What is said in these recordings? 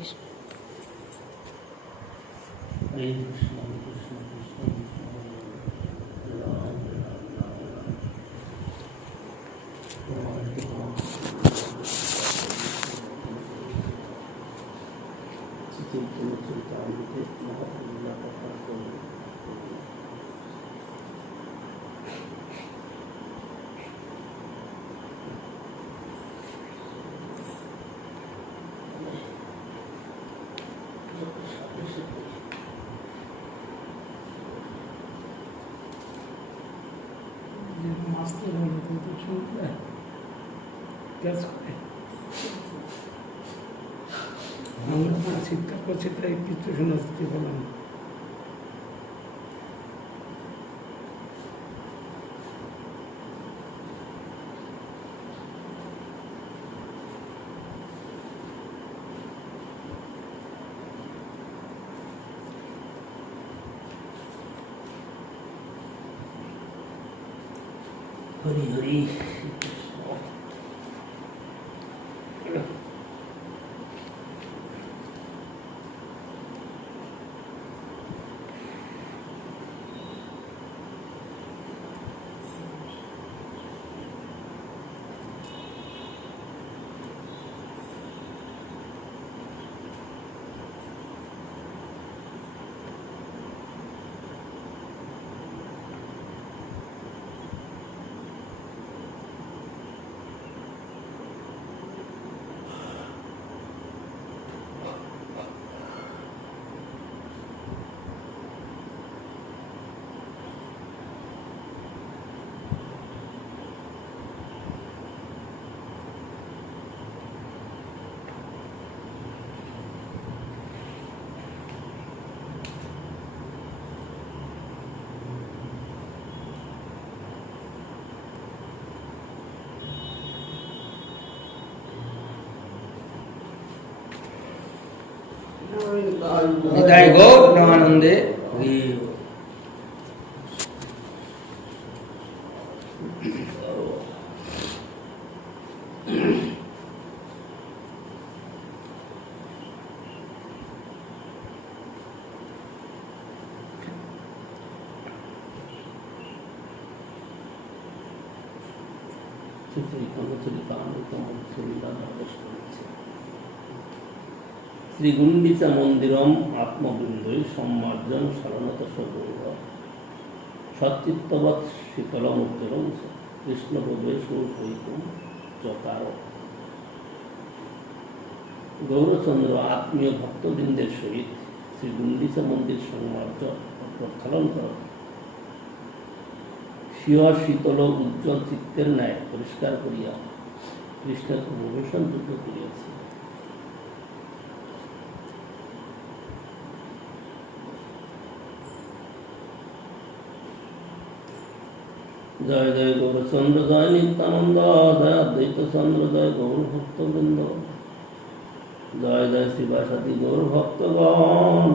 কৃষ্ণ। হরে কৃষ্ণ কৃষ্ণ কৃষ্ণ কৃষ্ণ হরে রাম রাম রাম রাম চৈতন্য চরিতামৃতে মহাপ্রভুরা কথা করবে। চিৎকার করছে তাই কিছু শোনা যাচ্ছে বলেন। হরি হরি নিতাই গৌর প্রেমানন্দে হরি চৈতন্য চরিতামৃত মধুসূদন আদেশ করেছে। শ্রীগুণ্ডিচা মন্দিরম আত্মবৃন্দই সম্মার্জন সারণত সগৌর সচ্চিত্তবৎ শীতলমুজ্জ্বলম কৃষ্ণপ্রবেশ হইতুম চকার। গৌরচন্দ্র আত্মীয় ভক্তবৃন্দের সহিত শ্রীগুণ্ডিচা মন্দির সংমার্জন প্রক্ষালন কর স্বীয় শীতল উজ্জ্বল চিত্তের ন্যায় পরিষ্কার করিয়া কৃষ্ণের প্রবেশন যুদ্ধ করিয়াছে। জয় জয় গৌরচন্দ্র জয় নিত্যানন্দ জয় অদ্বৈত চন্দ্র জয় গৌর ভক্তবৃন্দ জয় জয় শিবাসাদী গৌর ভক্তগণ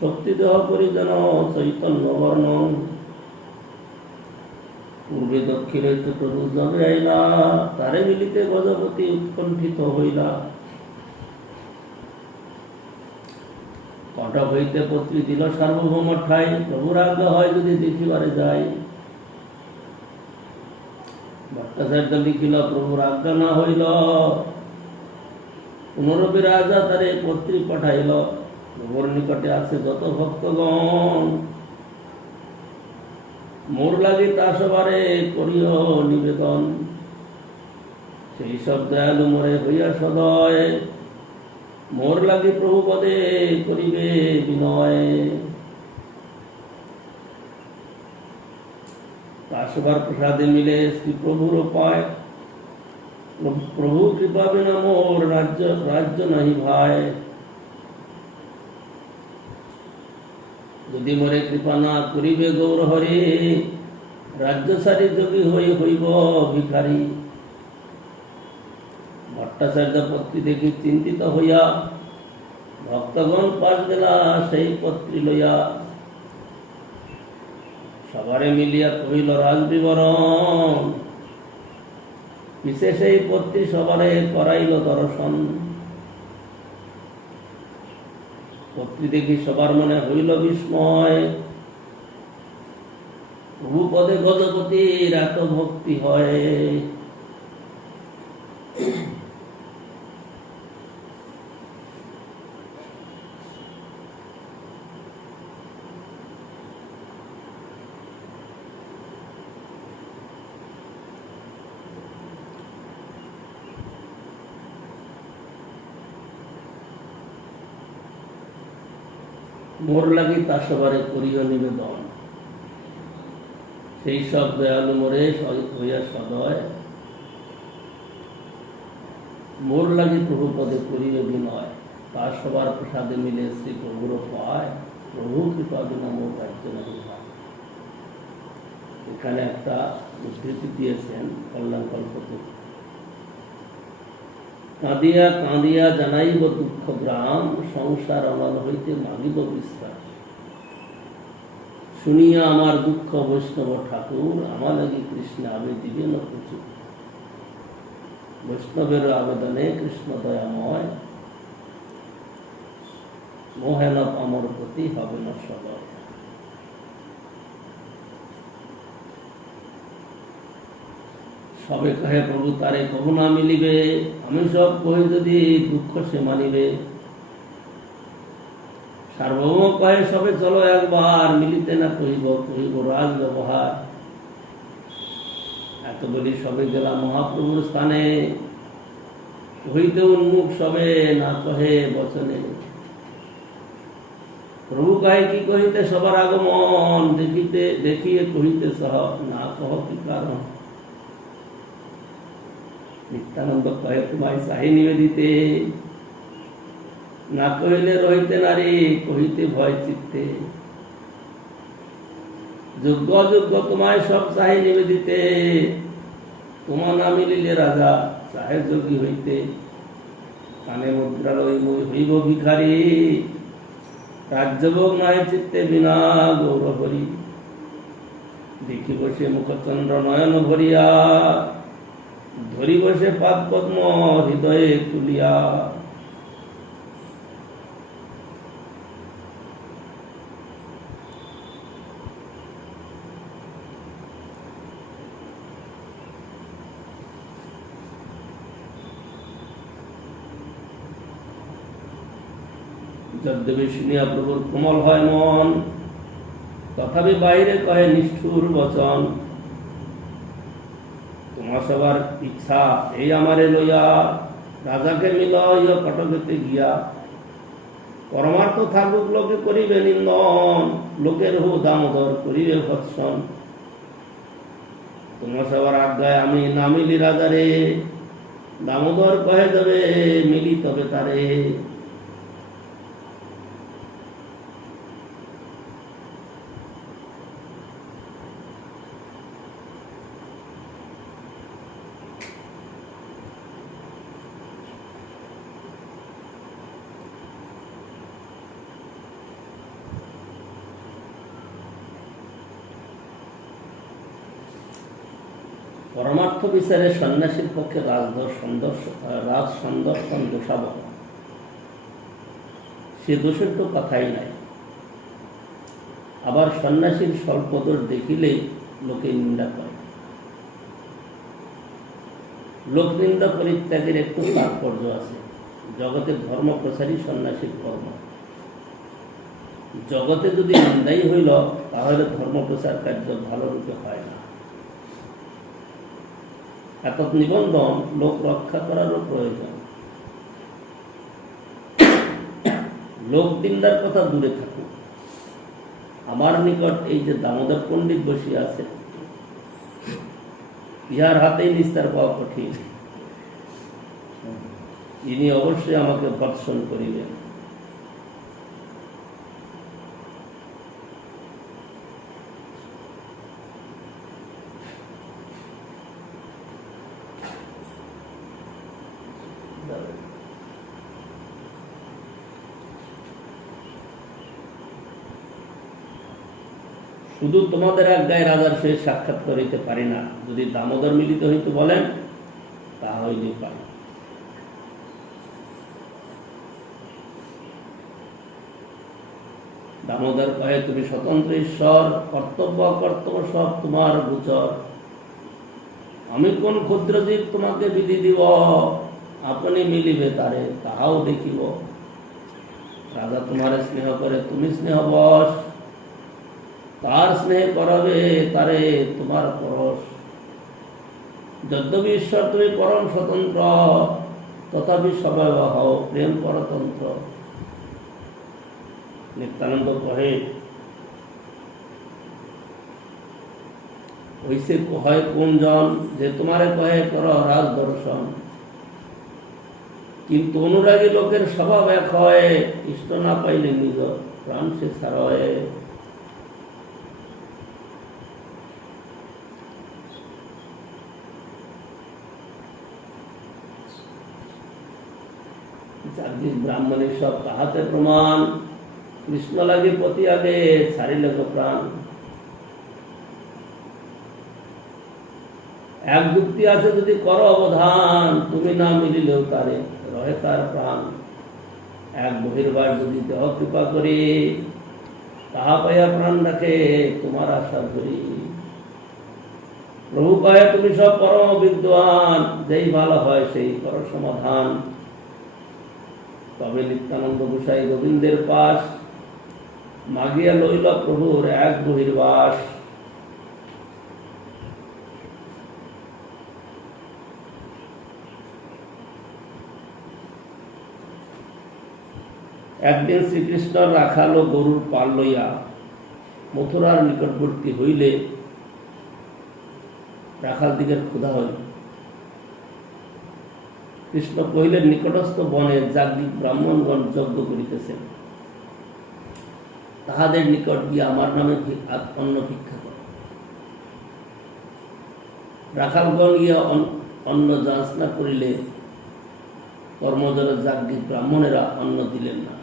শক্তিদেহ পরিজন চৈতন্য বর্ণ পূর্বে দক্ষিণ হইতে প্রভু যাবে আইলা তারে মিলিতে গজপতি উৎকণ্ঠিত হইলা। কটক হইতে পত্রী দিল সার্বভৌম ঠাই প্রভুর আজ্ঞা হয় যদি দেখিবারে যাই। ভট্টাচার্য লিখিল প্রভুর আজ্ঞা না হইল পুনরবি রাজা তারে পত্রী পাঠাইল। প্রভুর নিকটে আছে যত ভক্তগণ মোর লাগি তা সবারে করিও নিবেদন। সেই সব দয়ালু মোরে হইয়া সদয় মোর লাগি প্রভু পদে করিবে বিনয়। তাসবার প্রসাদে মিলে শ্রী প্রভুর পায় প্রভু কৃপা বিনা মোর রাজ্য নাহি ভাই। যদি মোরে কৃপা না করিবে গৌর হরে রাজ্য সারি যোগী হইব ভিখারী। ভট্টাচার্য পত্রী দেখি চিন্তিত হইয়া ভক্তগণ পাশ গেলা সেই পত্রী লইয়া। সবারে মিলিয়া কহিল রাজ বিবরণ বিশেষ এই পত্রী সবারে করাইল দর্শন। কর্তৃ দেখি সবার মনে হইল বিস্ময়, প্রভু পদে গজপতির এত ভক্তি হয়। মোর লাগি তা সবারে করিও নিবেদন, সেই সব দয়ালু মোরে হইয়া সদয়। মোর লাগি প্রভু পদে করিও বিনয়, তা সবার প্রসাদে মিলে শ্রী প্রভুর পায়। প্রভু কৃপা বিনা মোর কার্য নাহি হয়। এখানে একটা উদ্ধৃতি দিয়েছেন কল্যাণ কল্পতে। কাঁদিয়া কাঁদিয়া জানাইব দুঃখ গ্রাম, সংসার অনল হইতে মাগিব বিশ্বাস। শুনিয়া আমার দুঃখ বৈষ্ণব ঠাকুর, আমার লাগি কৃষ্ণ আবে দিবে না প্রচুর। বৈষ্ণবের আবেদনে কৃষ্ণ দয়াময়, মোহেন আমার প্রতি হবে না সদয়। সবে কহে প্রভু তারে কবু না মিলিবে, আমি সব কহি যদি দুঃখ সে মানিবে। সার্বভৌম কহে সবে চলো একবার, মিলিতে না কহিব কহিব রাজ ব্যবহার। এত বলি সবে গেলাম মহাপ্রভুর স্থানে, কহিতে উন্মুখ সবে না কহে বচনে। প্রভু কহে কি কহিতে সবার আগমন, দেখিতে দেখিয়ে কহিতে সহ না কহ কি কারণ। নিত্যানন্দ কহে তোমায় চাহি নিবেদিতে, না কহিলে রহিতে নারী কহিতে ভয় চিত্তে। যোগ্য যোগ্য তোমায় সব চাহি নিবেদিতে, তোমা না মিলিলে রাজা চাহে যোগী হইতে। কানে মুদ্রা লই মই হইব ভিখারি, রাজ্যভোগ নাই চিত্তে বিনা গৌরহরি। দেখি বসে মুখচন্দ্র নয়ন ভরিয়া, ধরি বসে পাদ পদ্ম হৃদয়ে তুলিয়া। যদ্যপি শুনিয়া প্রভুর কোমল হয় মন, তথাপি বাইরে কহে নিষ্ঠুর বচন। তোমার সবার ইচ্ছা এই আমারে লইয়া, রাজাকে মিলাইয়া কটকেতে গিয়া। পরমার্থ থাকুক লোকে করিবে নিন্দন, লোকের হো দামোদর করিবে ভৎসন। তোমার সবার আজ্ঞায় আমি না মিলি রাজারে, দামোদর কহে দেবে মিলি তবে তারে। পরমার্থ বিচারে সন্ন্যাসীর পক্ষে রাজ সন্দর্শন দোষাবহ, সে দোষের তো কথাই নাই। আবার সন্ন্যাসীর স্বল্প দোষ দেখিলেই লোকে নিন্দা করে। লোক নিন্দা পরিত্যাগের একটু তাৎপর্য আছে। জগতের ধর্ম প্রচারই সন্ন্যাসীর কর্ম। জগতে যদি নিন্দাই হইল, তাহলে ধর্ম প্রচার কার্য ভালো রূপে হয় না। এত নিবন্ধন লোক রক্ষা করারও প্রয়োজন। লোক নিন্দার কথা দূরে থাকুক। আমার নিকট এই যে দামোদর পণ্ডিত বসিয়া আছে, ইহার হাতেই নিস্তার পাওয়া কঠিন। ইনি অবশ্যই আমাকে ভর্ৎসন করিবেন। শুধু তোমাদের আজ্ঞায় রাজার সহিত সাক্ষাৎ করিতে পারি না। যদি দামোদর মিলিত হইতে বলেন, তা হইলে পারি। দামোদর কহে তুমি স্বতন্ত্র ঈশ্বর, কর্তব্য কর্তব্য সব তোমার গোচর। আমি কোন ক্ষুদ্র জীব তোমাকে বিধি দিব, আপনি মিলিবে তারে তাহাও দেখিব। রাজা তোমার স্নেহ করে তুমি স্নেহ বশ, তার স্নেহ করাবে তারে তোমার পরশ। যদ্যপি ঈশ্বর তুমি পরম স্বতন্ত্র, তথাপি সবাই হও প্রেম পরতন্ত্র। নিত্যানন্দ কহে হইছে হয় কোন জন যে তোমারে কহে কর রাজ দর্শন। কিন্তু অনুরাগী লোকের স্বভাব এক হয়, ইষ্ট না পাইলে নিজ প্রাণ সে ছাড়ে। ব্রাহ্মণের সব তাহাতে প্রমাণ, কৃষ্ণ লাগে পতি আগে ছাড়িলে তো প্রাণ। এক যুক্তি আছে যদি করো অবধান, তুমি না মিলিলেও তারে রহে তার প্রাণ। এক বহির্বার যদি দেহ কৃপা করি, তাহা পাইয়া প্রাণ রাখে তোমার আশা ধরি। প্রভু কহে তুমি সব পরম বিদ্বান, যেই ভালো হয় সেই করো সমাধান। তবে নিত্যানন্দ গোসাই গোবিন্দের পাশ, মাগিয়া লইল প্রভুর এক বহির্বাস। একদিন শ্রীকৃষ্ণ রাখালো গরুর পাল লইয়া, মথুরার নিকটবর্তী হইলে রাখাল দিকের ক্ষুধা হইল। কৃষ্ণ কহিলেন নিকটস্থ বনে যাজ্ঞিক ব্রাহ্মণগণ যজ্ঞ করিতেছেন, তাহাদের নিকট গিয়ে আমার নামে অন্ন ভিক্ষা কর। রাখালগণ গিয়া অন্ন যাচ না করিলে কর্মজর যাজ্ঞিক ব্রাহ্মণেরা অন্ন দিলেন না।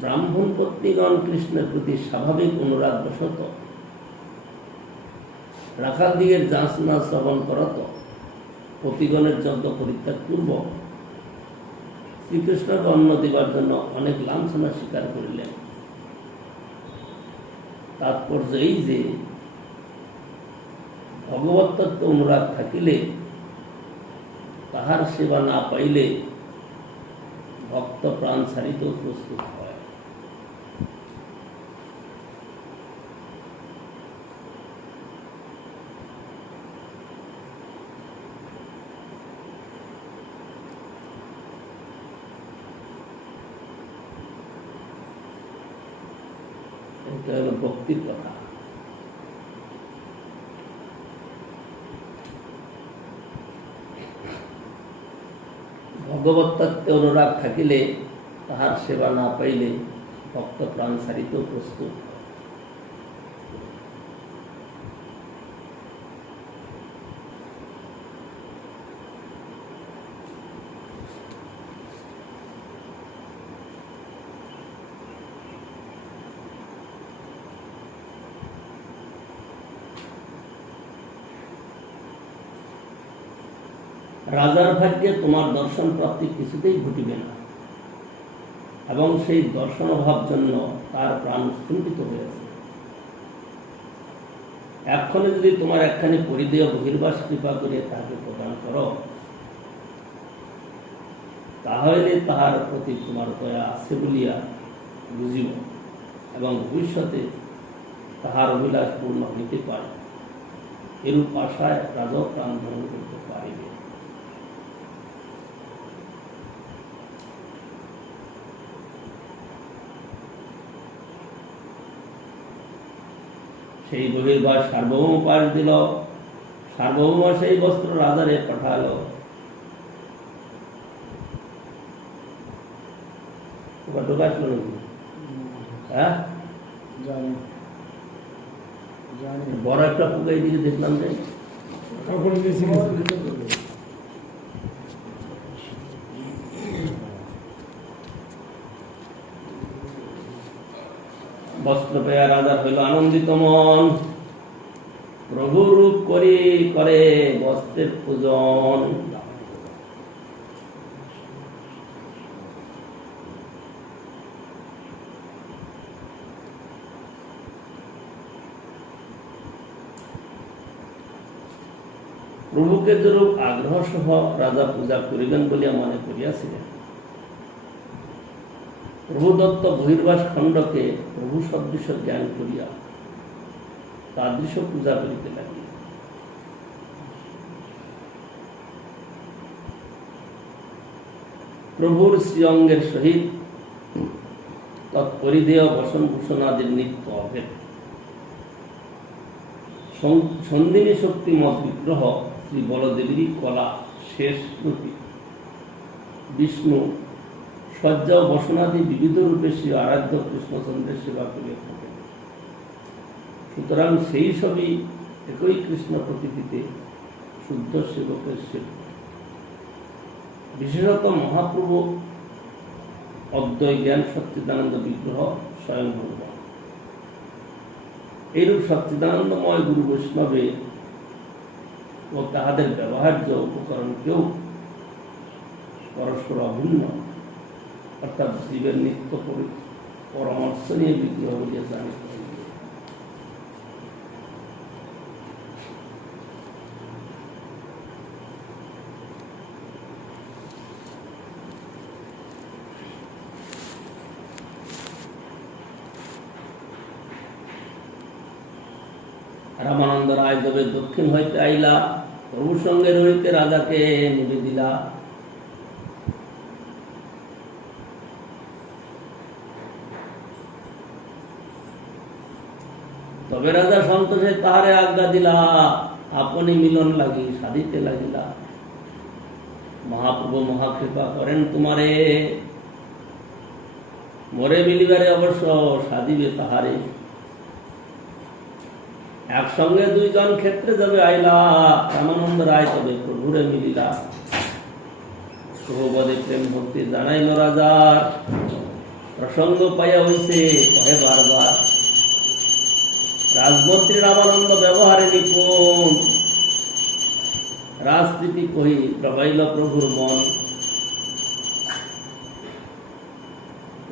ব্রাহ্মণ পত্নীগণ কৃষ্ণের প্রতি স্বাভাবিক অনুরাগ বশত রাখাল দিগের যাচ না শ্রবণ করত পতিগণের যজ্ঞ পরিত্যাগ পূর্বক শ্রীকৃষ্ণকে অন্ন দেবার জন্য অনেক লাঞ্ছনা স্বীকার করিলেন। তাৎপর্য এই যে ভগবত তত্ত্ব অনুরাগ থাকিলে, তাহার সেবা না পাইলে ভক্ত প্রাণ ছাড়িতেও প্রস্তুত হয়। এটা হলো ভক্তির কথা। ভগবত তত্ত্বে অনুরাগ থাকিলে, তাহার সেবা না পাইলে ভক্ত প্রাণ ছাড়িতেও প্রস্তুত। রাজার ভাগ্যে তোমার দর্শন প্রাপ্তি কিছুতেই ঘটিবে না, এবং সেই দর্শন অভাব জন্য তার প্রাণ স্তম্ভিত হয়েছে। এক্ষণে যদি তোমার একখানি পরিদেয় বহির্বাস কৃপা করে তাহাকে প্রদান করো, তাহলে তাহার প্রতি তোমার দয়া আছে বলিয়া বুঝিব, এবং ভবিষ্যতে তাহার অভিলাষ পূর্ণ হইতে পারে। এরূপ আশায় রাজা প্রাণ ধারণ করতে পারিবে। সেই বহির্বাস সার্বভৌম পাশ দিল, সার্বভৌম সেই বস্ত্র রাজারে পাঠালো। হ্যাঁ, বড় একটা পোকা এদিকে দেখলাম যে বস্ত্র পেয়া রাজার হইল আনন্দিত মন, প্রভু রূপ করি করে বস্ত্রের পূজন। প্রভুকে যেরূপ আগ্রহ সহ রাজা পূজা করিবেন বলিয়া মনে করিয়াছিলেন, প্রভুদত্ত বহির্বাস খণ্ডকে প্রভু সদৃশ জ্ঞান করিয়া তাদৃশ পূজা করিতে লাগিলেন। প্রভুর শ্রীঅঙ্গের সহিত তৎপরিধেয় বসন ভূষণাদির নিত্য অভেদ সন্দিনী শক্তিমত বিগ্রহ শ্রী বলদেবীরই কলা শেষ রূপী বিষ্ণু সজ্জা ও বসনাদি বিবিধ রূপে শ্রী আরাধ্য কৃষ্ণচন্দ্রের সেবা করিয়া থাকেন। সুতরাং সেই সবই একই কৃষ্ণ প্রকৃতিতে শুদ্ধ সেবকের সেবা। বিশেষত মহাপ্রভু অদ্বয় জ্ঞান সচ্চিদানন্দ বিগ্রহ স্বয়ং ভগবান। এইরূপ সচ্চিদানন্দময় গুরু বৈষ্ণবে ও তাহাদের ব্যবহার্য উপকরণকেও পরস্পর অভিন্ন অর্থাৎ জীবের নিত্য পরামর্শ নিয়ে বিগ্রহ বলিয়া জানিতে হইবে। রামানন্দ রায় যবে দক্ষিণ হইতে আইলা, প্রভুর সঙ্গে রহিতে রাজাকে নিবেদিলা। তবে রাজা সন্তোষে তাহারে আজ্ঞা দিলা, আপনি মিলন লাগি সাধিতে লাগিলা। মহাপ্রভু মহাকৃপা করেন তোমারে, মরে মিলিবারে অবশ্য সাধিবে তাহারে। একসঙ্গে দুইজন ক্ষেত্রে যাবে আইলা, রামানন্দ রায় তবে প্রভুরে মিলিলা। প্রভুপদে প্রেম ভক্তি জানাইল রাজার, প্রসঙ্গ পাইয়া হইছে কহে বারবার। রাজমন্ত্রী রামানন্দ ব্যবহারে নিপুণ, রাজনীতি কহি প্রবাইল প্রভুর মন।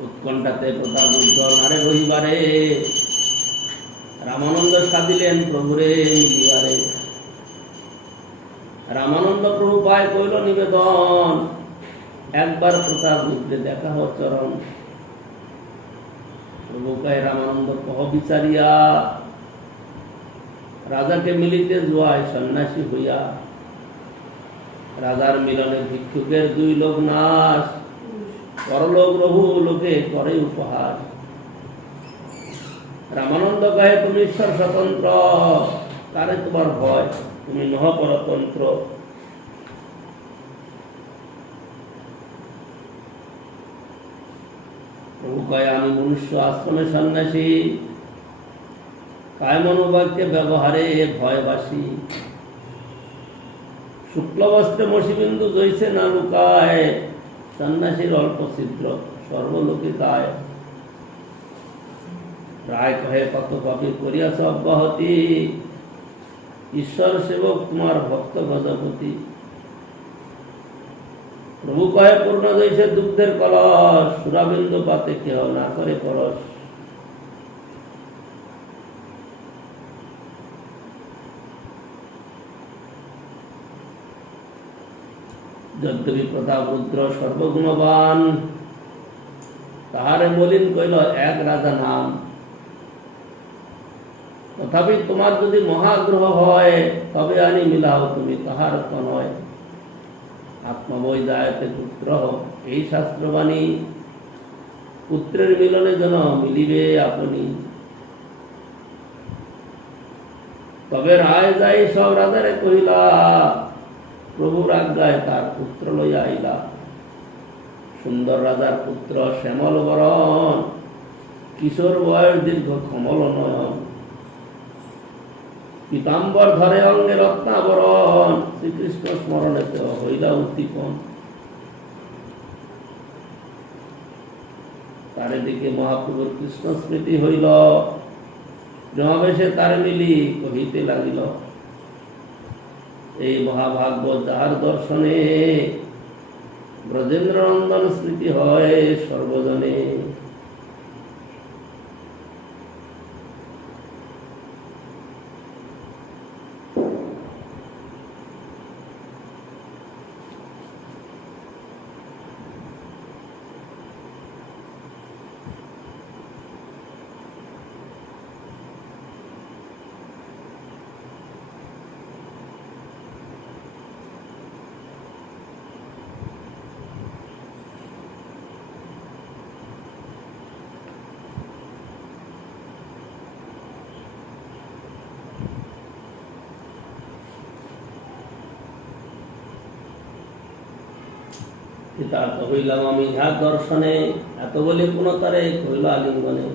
উৎকণ্ঠাতে প্রতাপ উজ্জ্বল নারে রহিবারে, রামানন্দ সাধিলেন প্রভুরে মিলিবারে। রামানন্দ প্রভু পায় কইল নিবেদন, একবার প্রতাপ রূপে দেখা হো চরণ। প্রভু কহে রামানন্দ কহ বিচারিয়া, রাজাকে মিলিতে জুয়ায় সন্ন্যাসী হইয়া। রাজার মিলনে ভিক্ষুকের দুই লোক নাশ, পরলোক রঘু লোকে করে উপহাস। রামানন্দ কহে তুমি ঈশ্বর স্বতন্ত্র, তারে তোমার ভয়, তুমি নহ পরতন্ত্র। প্রভু কয় আমি মনুষ্য আশ্রমে সন্ন্যাসী, কায় মনোবাক্যে ব্যবহারে ভয়বাসী। শুক্ল বস্ত্রে মসিবিন্দু জৈছে না লুকায়, সন্ন্যাসীর অল্প ছিদ্র সর্বলোকে গায়। রায় কহে কত পাপী করিয়াছ অব্যাহতি, ঈশ্বর সেবক তোমার ভক্ত গজপতি। প্রভু কহে পূর্ণ জৈছে দুগ্ধের কলস, সুরাবিন্দু পাতে কেহ না করে পরশ। যদ্যপি প্রতাপ রুদ্র সর্বগুণবান, তাহারে মলিন কইল এক রাজা নাম। তথাপি তোমার যদি মহাগ্রহ হয়, তবে আনি মিলাও তুমি তাহার তনয়। আত্মবৈ যায়তে পুত্র, এই শাস্ত্রবাণী। পুত্রের মিলনে যেন মিলিবে আপনি। তবে রায় যাই সব রাজারে কহিলা, প্রভুর আজ্ঞায় তার পুত্র লইয়া আইলা। সুন্দর রাজার পুত্র শ্যামল বরণ, কিশোর বয়স দীর্ঘ কমল নয়ন। পীতাম্বর ধরে অঙ্গে রত্নাবরণ, শ্রীকৃষ্ণ স্মরণেতে হইলা উদ্দীপন। চারিদিকে মহাপ্রভুর কৃষ্ণ স্মৃতি হইল, জমাবেশে তার মিলি কহিতে লাগিল। এই মহাভাগ্য যাহার দর্শনে, ব্রজেন্দ্র নন্দন স্মৃতি হয় সর্বজনে। কৃতার্থ হইলাম আমি ইহার দর্শনে, এত বলে পুনতারে হইল আলিঙ্গনে।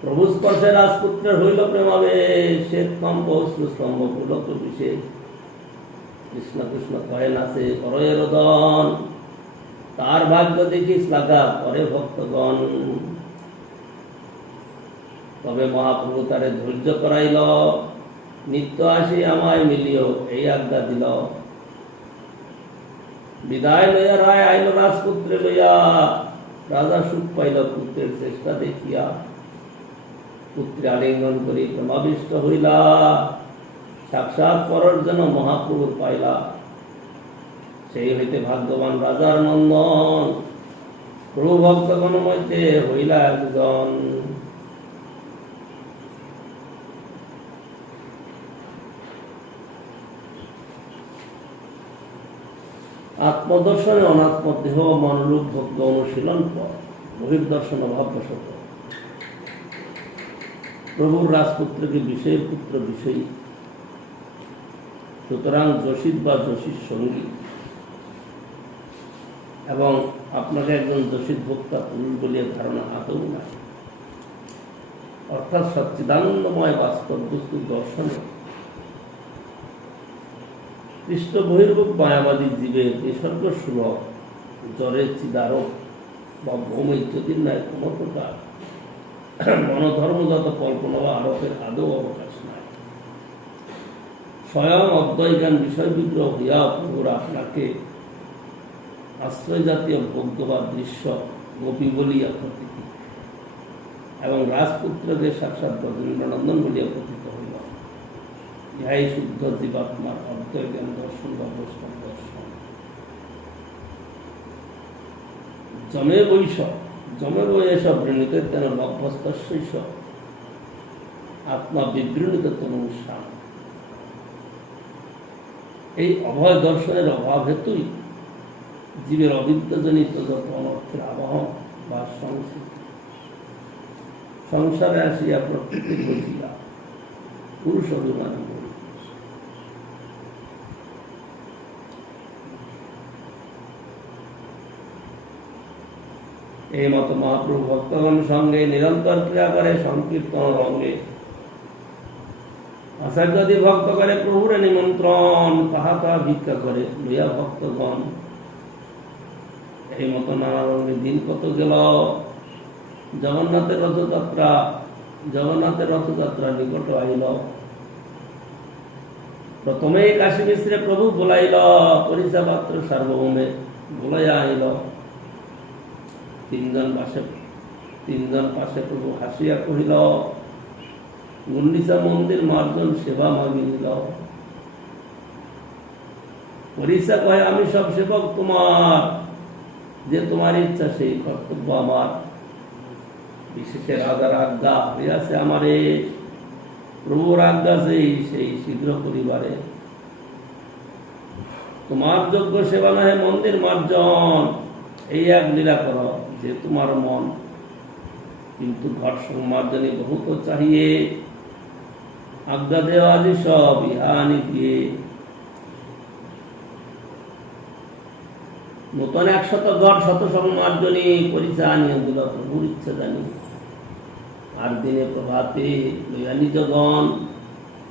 প্রভু স্পর্শে রাজপুত্রের হইল প্রেমাবেশ, শ্বেত কম্প স্তম্ভ পুলক বিশেষ। কৃষ্ণ কৃষ্ণ কহে নাচে করয়ে রোদন, তার ভাগ্য দেখিস লাগা করে ভক্তগণ। তবে মহাপ্রভু তারে ধৈর্য করাইল, নিত্য আসি আমায় মিলিও এই আজ্ঞা দিল। বিদায় লইয়া রায় আইল রাজপুত্রে লইয়া, রাজা সুখ পাইল পুত্রের চেষ্টা দেখিয়া। পুত্রে আলিঙ্গন করি প্রেমাবিষ্ট হইলা, সাক্ষাৎ পরর যেন মহাপ্রভু পাইলা। সেই হইতে ভাগ্যবান রাজার নন্দন, প্রভু ভক্তগণ মধ্যে হইলা একজন। আত্মদর্শনে অনাত্ম দেহ মনরূপ ভক্ত অনুশীলন পর বহির্দর্শন অভাববশত প্রভুর রাজপুত্রকে বিষয়ের পুত্র বিষয়ী, সুতরাং যোশিত বা যোশীর সঙ্গী এবং আপনাকে একজন যোশিত ভোক্তা পুরুষ বলিয়া ধারণা আদৌ নাই। অর্থাৎ সচ্চিদানন্দময় বাস্তব বস্তু দর্শনে কৃষ্ণ বহির্ভূত মায়াবাদী জীবের নিসর্গ সুলভ জ্বরের চিদারক বা ভৌমিক জ্যোতির্নয় কোনো প্রকার মনোধর্মগত কল্পনা বা আরোপের আদৌ অবকাশ নাই। স্বয়ং অদ্বয় জ্ঞান বিষয় বিগ্রহ হইয়া প্রভুর আপনাকে আশ্রয় জাতীয় ভোগ্য বা দৃশ্য গোপী বলিয়া প্রতীতি এবং রাজপুত্রকে সাক্ষাৎ ব্রজেন্দ্রনন্দন বলিয়া কথিত হইল। ইহাই শুদ্ধ জীবাত্মার অদ্বয় জ্ঞান দর্শন বা বৈষ্ণব দর্শন। জমে বৈশ জমে বৈশ বৃণীত তেন লভ্যস্তস্য আত্মা বিবৃণীত তনুষ্ঠান। এই অভয় দর্শনের অভাব হেতুই জীবের অবিদ্যাজনিত যত অনর্থের আবহন বা সংস্কৃতি সংসারে আসিয়া প্রকৃতি বুঝিয়া পুরুষ অভিমানী করি। এই মত মহাপ্রভু ভক্তগণ সঙ্গে নিরন্তর ক্রিয়া করে সংকীর্তন রঙ্গে। আচার্যদি ভক্ত করে প্রভুরে নিমন্ত্রণ, তাহা তাহা ভিক্ষা করে লইয়া ভক্তগণ। এই মতো নানা রঙে দিন কত গেল। জগন্নাথের রথযাত্রা নিকট আইল। প্রথমে কাশী মিশ্রে প্রভু বলাইল, পরিচা পাত্র সার্বভৌমে বলাইয়া আইল। তিনজন পাশে প্রভু হাসিয়া কহিল, গুন্ডিচা মন্দির মার্জন সেবা মাগি নিল। পরিচা কহে, আমি সব সেবক তোমার, যে তোমার ইচ্ছা সেই কর্তব্য আমার। বিশেষে রাজার আজ্ঞা হইয়াছে আমারে, প্রভুর আজ্ঞা সেই শীঘ্র করিবারে। তোমার যোগ্য সেবা নহে মন্দির মার্জন, এই এক লীলা কর যে তোমার মন। কিন্তু ঘর সংমার্জনে বহুত চাহিয়ে, আজ্ঞা দেওয়া আজি সব ইহা আনি দিয়ে। নূতন 100 ঘর শত সংমার্জনী, পরিচয় আনিয়া দিল প্রভুর ইচ্ছা জানি। আর দিনে প্রভাতে লইয়া নিজগণ,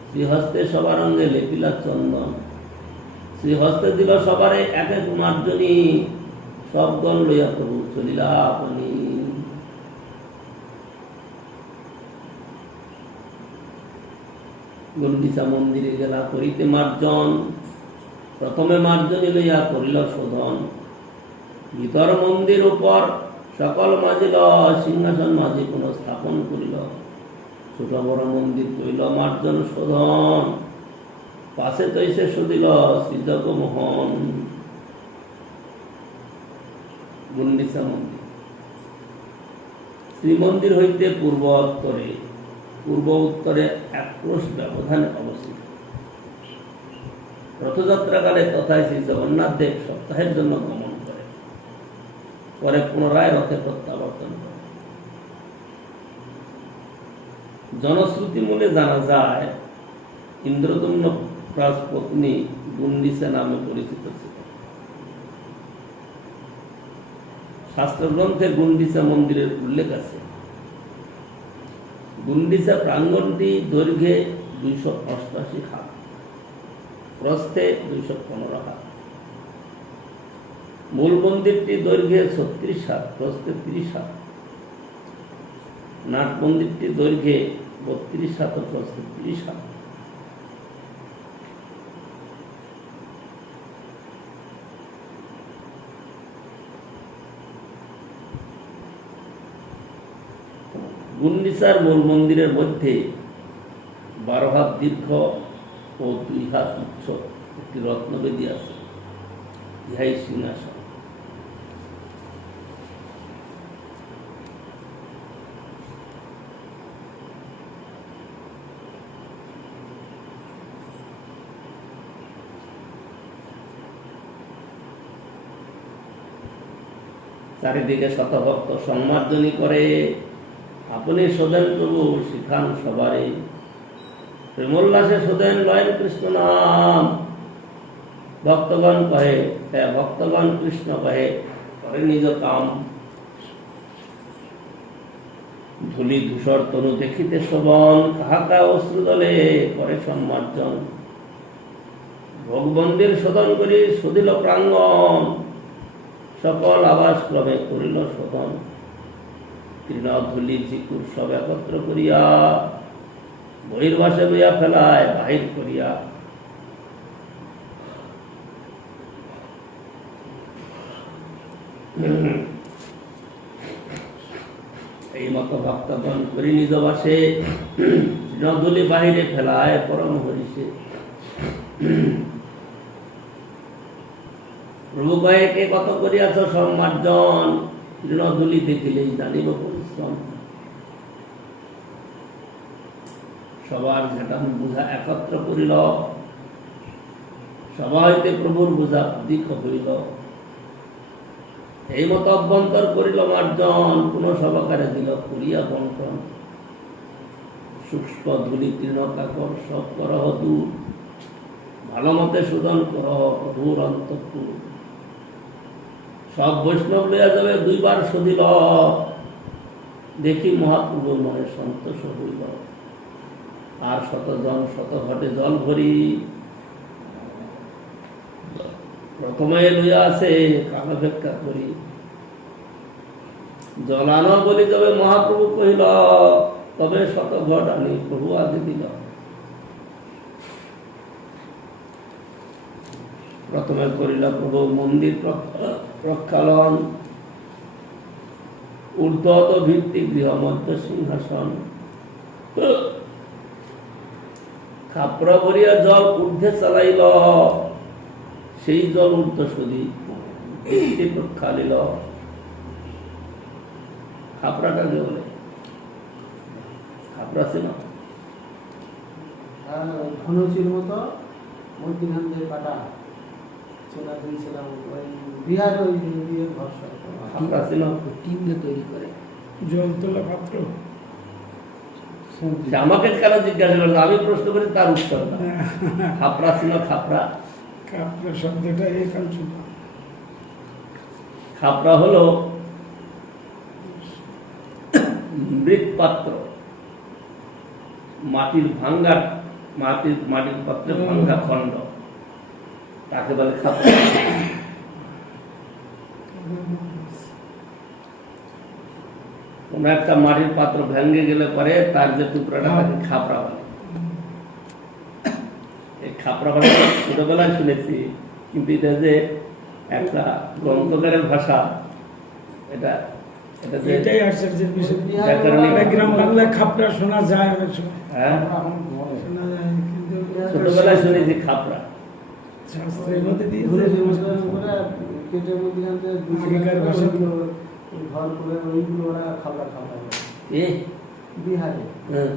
শ্রীহস্তে সবার অঙ্গে লেপিলা চন্দন। শ্রীহস্তে দিল সবারে এক এক মার্জনী, সবগণ লইয়া প্রভু চলিলা আপনি। গুন্ডিচা মন্দিরে গেলা করিতে মার্জন, প্রথমে মার্জনী লইয়া করিল শোধন। ভিতর মন্দির উপর সকল মাজিল, সিংহাসন মাঝি পুনঃ স্থাপন করিল। ছোট বড় মন্দির কইল মার্জন শোধন, পাশে তৈসে সুদিল শ্রীজগ মোহন। গুন্ডিচা মন্দির শ্রীমন্দির হইতে পূর্ব উত্তরে 1 ক্রোশ ব্যবধানে অবস্থিত। রথযাত্রাকালে তথায় শ্রী জগন্নাথ দেব সপ্তাহের জন্য গমন করে, পরে পুনরায় রথে প্রত্যাবর্তন করে। জনশ্রুতি মূলে জানা যায় ইন্দ্রদম্ন রাজপত্নী গুন্ডিচা নামে পরিচিত ছিল। শাস্ত্রগ্রন্থে গুন্ডিচা মন্দিরের উল্লেখ আছে। গুন্ডিচা প্রাঙ্গণটি দৈর্ঘ্যে 288 হাত, প্রস্থে 215 হাত। মূল মন্দিরটি দৈর্ঘ্যে 36 হাত, প্রস্থে 30 হাত। নাট মন্দিরটি দৈর্ঘ্যে 32 হাত ও প্রস্থে 30 হাত। গুন্ডিচার মূল মন্দিরের মধ্যে 12 হাত দীর্ঘ ও 2 হাত উচ্চ একটি রত্নবেদী আছে, ইহাই সিংহাসন। চারিদিকে শতভক্ত সম্মার্জনী করে, আপনি শোধেন প্রভু শিখান সবারে, প্রেমোল্লাসে শোধেন লয়েন কৃষ্ণ নাম। ভক্তগণ কহে, ভক্তগণ কৃষ্ণ কহে, করে নিজ কাম। ধুলি ধূসর তনু দেখিতে শোভন, কাহাকা অশ্রু দলে করে সম্মার্জন। ভোগবন্দির শোধন করি সুদিল প্রাঙ্গণ, সকল আবাস ক্রমে করিল শোধন। তৃণ ধুলি ঝিকুর সব একত্র করিয়া, বহির্বাসে লইয়া ফেলায় বাহির করিয়া। এই মতো ভক্তগণ করি নিজ বাসে, তৃণধুলি বাহিরে ফেলায় পরম হরিষে। প্রভু কয়ে, কে কত করিয়াছ সম্মার্জন, তৃণধুলি দেখিলেই জানিব পরিশ্রম। সবার ঘাটান বুঝা একত্র করিল, সভা হইতে প্রভুর বুঝা অধিক হইল। এই মত অভ্যন্তর করিল মার্জন, কোন সভাকারে দিল করিয়া বন্টন। সূক্ষ্ম ধুলি তৃণ কাকর সব করহ দূর, ভালো মতে শোধন করহ অধুর অন্তপুর। সব বৈষ্ণব লইয়া যাবে 2 বার শোধিল, দেখি মহাপ্রভুর মনে সন্তোষ হইল। আর শতজন শত ঘটে জল ভরি, প্রথমে লইয়া আছে কালাপেক্ষা করি। জল আনো বলি তবে মহাপ্রভু কহিল, তবে শত ঘট আনি প্রভু আগে দিল। প্রথমে করিল প্রভু মন্দির প্রক্ষালন, ঊর্ধ্বত ভিত্তি গৃহ মধ্য সিংহাসন। খাপড়া ভরিয়া জল ঊর্ধ্বে চালাইল, সেই জল ঊর্ধ্ব সদি ভিত্তি প্রক্ষালিল। খাপড়াটাকে বলে, খাপড়া ছিল ধনুচির মতো মধ্যখান দিয়ে কাটা চোলা দিয়েছিলাম, ওই বিহার ওই দিয়ে ভরসা। খাপড়া ছিল টিম দিয়ে তৈরি করে জল তোলা পাত্র। আমাকে কেন জিজ্ঞাসা করছে, আমি প্রশ্ন করি তার উত্তর না। খাপড়া ছিল, খাপড়া কাপড়া শব্দটা এখান ছিল। খাপড়া হলো মৃৎপাত্র, মাটির ভাঙ্গা, মাটির পাত্রে ভাঙ্গা খণ্ড, তাকে বলে খাপড়া। কোন একটা মাটির পাত্র ভেঙে গেলে পরে তার যে টুকরাটা তাকে খাপড়া বলে। এই খাপড়া বলে ছোটবেলায় শুনেছি, কিন্তু এটা যে একটা গ্রন্থকারের ভাষা, এটা এটা যে এটাই আশ্চর্যের বিষয়। ব্যাকরণিক গ্রাম বাংলায় খাপড়া শোনা যায় অনেক সময়, হ্যাঁ, শোনা যায়, কিন্তু ছোটবেলায় শুনেছি খাপড়া। শাস্ত্রের মধ্যে দিয়ে ধনুচির মতো করে কেটে মধ্যখান দিয়ে আগেকার ভাষা ঘর করে ওইগুলো ওরা খাবড়া খাবড়া বলে। এ বিহারে হ্যাঁ,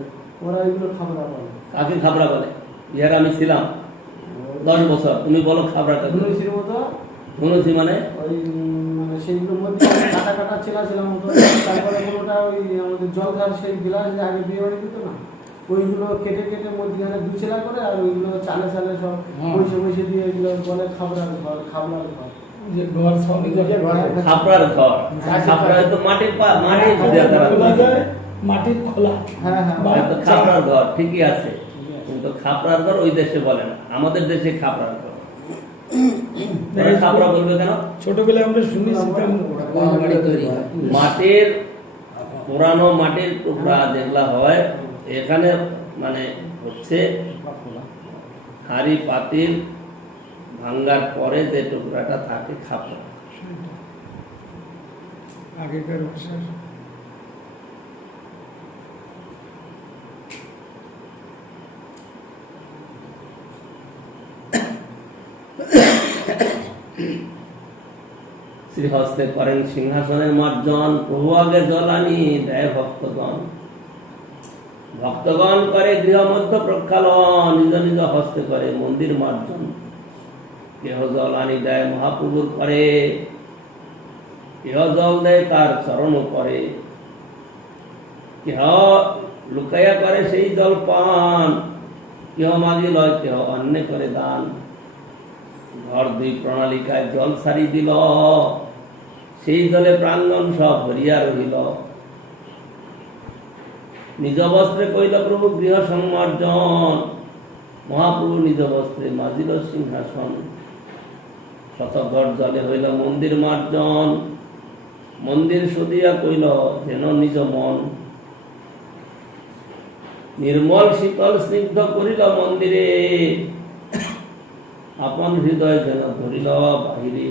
ওরা ওইগুলো খাবড়া বলে। কাকে খাবড়া বলে? বিহারে আমি ছিলাম 10 বছর। তুমি বলো খাবড়াটা কি? ধনুচির মতো, ধনুচি মানে ওই মানে সেইগুলোর মধ্যে কাটা কাটা ছিল মতো। তারপরে কোনোটা ওই আমাদের জল খাওয়ার সেই গ্লাস যে আগে বিয়ে বাড়ি দিত না, ওইগুলো কেটে কেটে মধ্যখানে 2 চেলা করে, আর ওইগুলো চালে চালে সব বসে বসে দিয়ে এগুলো বলে খাবড়ার ঘর, খাবড়ার ঘর। যে ঘর সব খাপড়ার ঘর, খাপড়া হয়তো মাটির দিয়ে তারা খোলা তৈরি। যায়, মাটির খোলা হ্যাঁ হ্যাঁ বা হয়তো খাপড়ার ঘর ঠিকই আছে, কিন্তু খাপড়ার ঘর ওই দেশে বলে না, আমাদের দেশে খাপড়ার ঘর। ওরা খাপড়া বলবে কেন? ছোটবেলায় আমরা শুনেছি মাটির পুরানো মাটির টুকরা যেগুলা হয় এখানে মানে হচ্ছে হাড়ি পাতিল ভাঙ্গার পরে যে টুকরাটা থাকে খাপড়া। আগেকার ভাষার শ্রীহস্তে করেন সিংহাসনের মার্জন, প্রভু আগে জলানি দেয় ভক্তগণ। ভক্তগণ করে গৃহ মধ্য প্রক্ষালন, নিজ নিজ হস্তে করে মন্দির মার্জন। কেহ জলানি দেয় মহাপ্রভুর করে, কেহ জল দেয় তার চরণ করে, কেহ লুকাইয়া করে সেই জল পান, কেহ মাঝি লয় কেহ অন্য করে দান। ঘর দুই প্রণালিকায় জল সারি দিল, সেই জলে প্রাঙ্গণ সব ভরিয়া রহিল। নিজ বস্ত্রে কইল প্রভু গৃহ সংমার্জন, মহাপ্রভু নিজ বস্ত্রে মাজিল সিংহাসন। শতঘর জলে হইল মন্দির মার্জন, মন্দির শুধিয়া কইল যেন নিজ মন। নির্মল শীতল স্নিগ্ধ করিল মন্দিরে, আপন হৃদয় যেন ধরিল বাহিরে।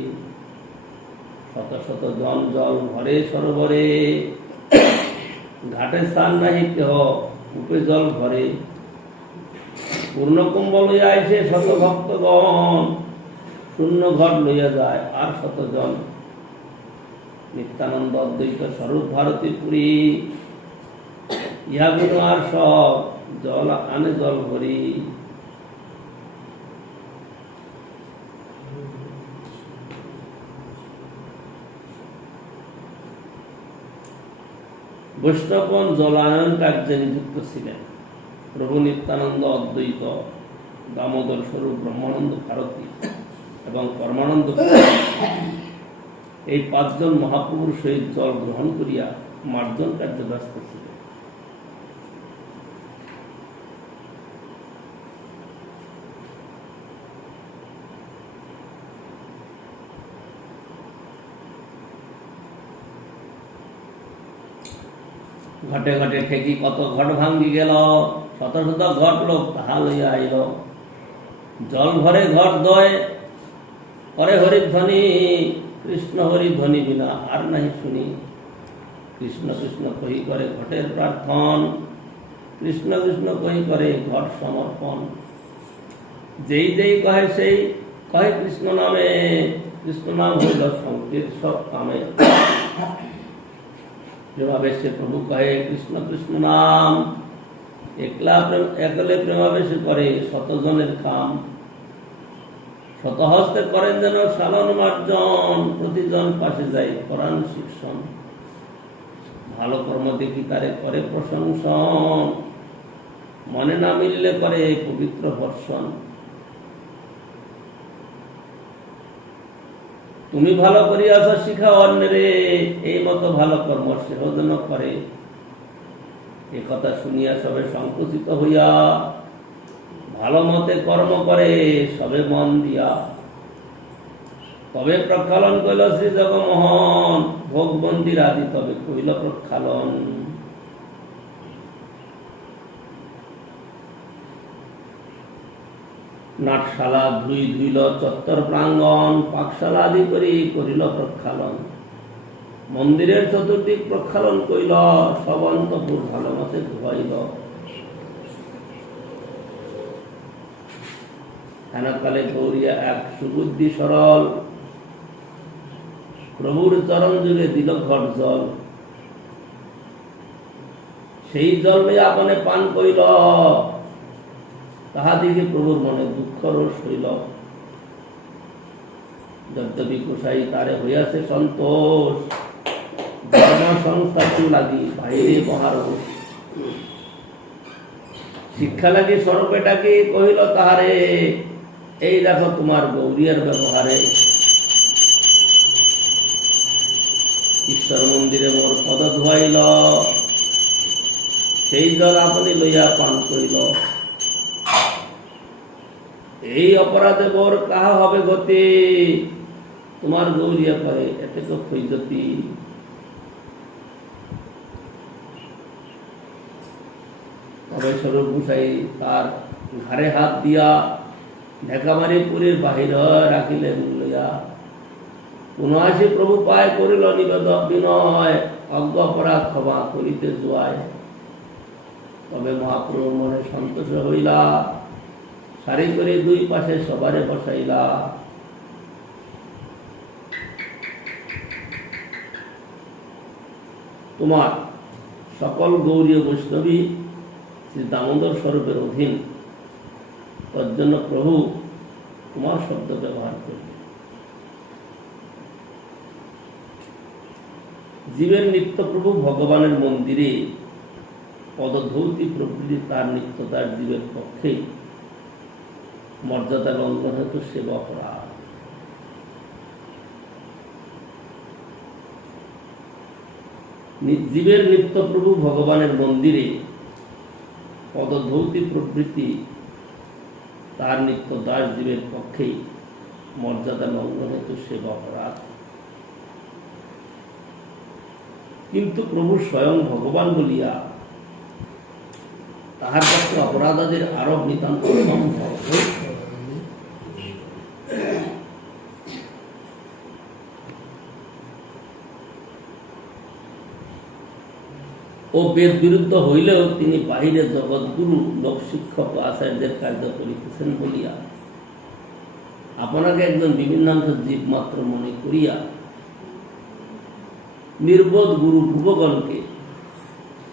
শত শত জন জল ভরে সরোবরে, ঘাটে স্থান নাহি কেহ কূপে জল ভরে। পূর্ণ কুম্ভ লইয়া আইসে শত ভক্তগণ, শূন্য ঘট লইয়া যায় আর শত জন। নিত্যানন্দ অদ্বৈত স্বরূপ ভারতী পুরী, ইহা বিনু আর সব জল আনে জল ভরি। বৈষ্ণবগণ জলায়ন কার্যে নিযুক্ত ছিলেন। প্রভু নিত্যানন্দ অদ্বৈত, দামোদর স্বরূপ ব্রহ্মানন্দ ভারতী এবং পরমানন্দ এই পাঁচজন মহাপ্রভুর সহিত জল গ্রহণ করিয়া মার্জন কার্যে ব্যস্ত ছিলেন। ঘটে ঘটে ঠেকি কত ঘট ভাঙ্গি গেল, শত শত ঘট লোক তাহা লইয়া আইল। জল ভরে ঘট দয় করে হরিধ্বনি, কৃষ্ণ হরিধ্বনি বিনা আর নাহি শুনি। কৃষ্ণ কৃষ্ণ কহি করে ঘটের প্রার্থন, কৃষ্ণ কৃষ্ণ কহি করে ঘট সমর্পণ। যেই যেই কহে সেই কহে কৃষ্ণ নামে, কৃষ্ণ নাম হইল সংকেত সব কামে। প্রেমাবেশে প্রভু কহে কৃষ্ণ কৃষ্ণ নাম, একলে প্রেমাবেশে করে শতজনের কাম। শতহস্তে করেন যেন সালন মার্জন, প্রতিজন পাশে যাই করান শিক্ষণ। ভালো কর্ম দেখি তারে করে প্রশংসন, মনে না মিললে করে পবিত্র বর্ষণ। তুমি ভালো করিয়াছ শিখাও অন্যরে, এই মতো ভালো কর্ম সেহ যেন করে। এ কথা শুনিয়া সবে সংকুচিত হইয়া, ভালো মতে কর্ম করে সবে মন দিয়া। তবে প্রক্ষালন কইল শ্রী জগমোহন, ভোগ মন্দির আদি তবে কইল প্রক্ষালন। নাটশালা ধুইল চত্বর প্রাঙ্গণ, পাকশালা আদি করিল প্রক্ষালন। মন্দিরের চতুর্দিক প্রক্ষালন কইল, সব অন্তপুর ভালো মতে ধুয়াইল। হেনকালে গৌরিয়া এক সুবুদ্ধি সরল, প্রভুর চরণ যুগে দিল ঘট জল। সেই জল লইয়া আপনে পান কইল, তাহা দেখে প্রভুর মনে দুঃখ রোষ হইল। যদ্যপি কুশাই তারে হইয়াছে সন্তোষ, ধর্ম সংস্থাপন লাগি বাইরে মহারোষ। শিক্ষা লাগি স্বরূপেটাকে কহিল তাহারে, এই দেখো তোমার গৌরিয়ার ব্যবহারে। ঈশ্বর মন্দিরে মোর পদ ধুয়াইল, সেই জল আপনি লইয়া পান করিল। এই অপরাধে মোর কাহা হবে গতি, তোমার গৌরিয়া করে এতে তো ক্ষয়তি। তবে স্বরূপ গোসাই তার ঘাড়ে হাত দিয়া ঢেকামারি পুরীর বাহির রাখিলেন লইয়া। পুনঃ প্রভু পায় করিল নিবেদ বিনয়, অজ্ঞ অপরাধ ক্ষমা করিতে জুয়ায়। তবে মহাপ্রভুর মনে সন্তোষ হইলা, সারি করে দুই পাশে সবারে বসাইলা। তোমার সকল গৌরীয় বৈষ্ণবী শ্রী দামোদর স্বরূপের অধীন, তার জন্য প্রভু তোমার শব্দ ব্যবহার করবে। জীবের নিত্য প্রভু ভগবানের মন্দিরে পদধৌতি প্রভৃতি তার নিত্যতার জীবের পক্ষে মর্যাদা লঙ্ঘন হেতু সেবা অপরাধ। জীবের নিত্য প্রভু ভগবানের মন্দিরে পদধৌতি প্রভৃতি তার নিত্য দাস জীবের পক্ষে মর্যাদা লঙ্ঘন হেতু সেবা অপরাধ। কিন্তু প্রভু স্বয়ং ভগবান বলিয়া তাহার পক্ষে অপরাধীর আরোপ নিতান্ত সম্ভব। ও বেদ বিরুদ্ধ হইলেও তিনি বাহিরে জগৎগুরু লোক শিক্ষক আচার্যের কার্য করিতেছেন বলিয়া আপনাকে একজন বিভিন্নাংশ জীব মাত্র মনে করিয়া নির্বোধ গুরু ভুবগণকে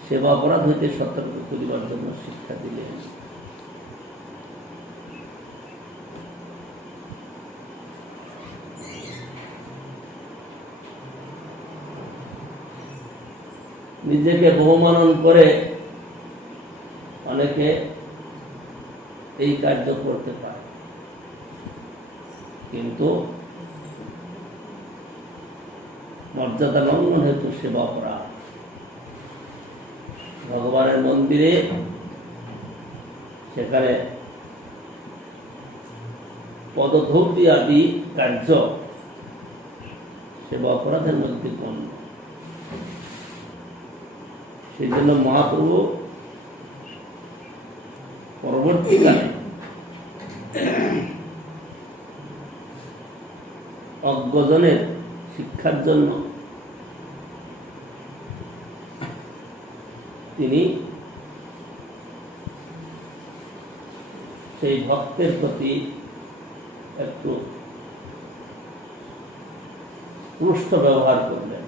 সেবা অপরাধ হইতে সতর্ক করিবার জন্য শিক্ষা দিলেন। নিজেকে বহুমানন করে অনেকে এই কার্য করতে পারে, কিন্তু মর্যাদা লঙ্ঘন হেতু সেবা অপরাধ। ভগবানের মন্দিরে সেখানে পদধৌতি আদি কার্য সেবা অপরাধের মধ্যে গণ্য। সেই জন্য মহাপ্রভু পরবর্তীকালে অজ্ঞজনের শিক্ষার জন্য তিনি সেই ভক্তের প্রতি একটু পৃষ্ঠ ব্যবহার করলেন।